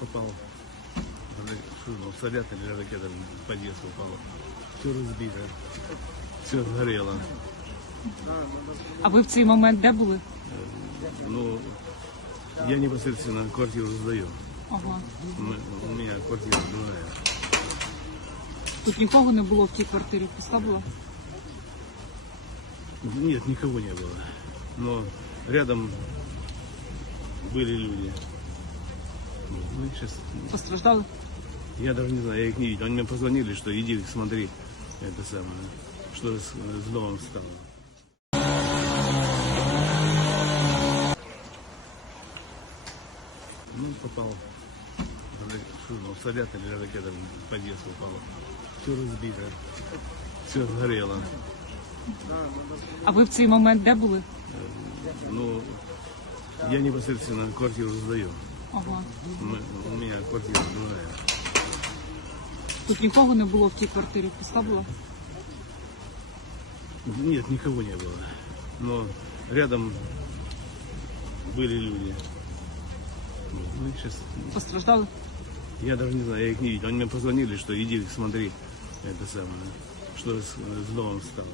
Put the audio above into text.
попал в ра- что, ну, снаряд или ракета в подъезд упала. Все разбито, все сгорело. А ви в цей момент де були? Ну, я непосредственно квартиру сдаю. Ага. Мы- У меня квартира другая. Тут нікого не було в тій квартирі. Пуста була? Нет, никого не было. Но рядом были люди. Ну, сейчас, Постраждали? я даже не знаю, я их не видел. Они мне позвонили, что иди смотри, это самое, что с, с домом стало. Ну, попал в снаряд или ракета в подъезд упала. Все разбито, все сгорело. А ви в цей момент де були? Ну, я непосредственно квартиру сдаю. Ага. Мы- У меня квартира другая. Тут нікого не було в тій квартирі. Пуста була? Нет, никого не было. Но рядом были люди. Ну, сейчас, Постраждали? я даже не знаю, я их не видел. Они мне позвонили, что иди смотри, это самое, что с, с домом стало.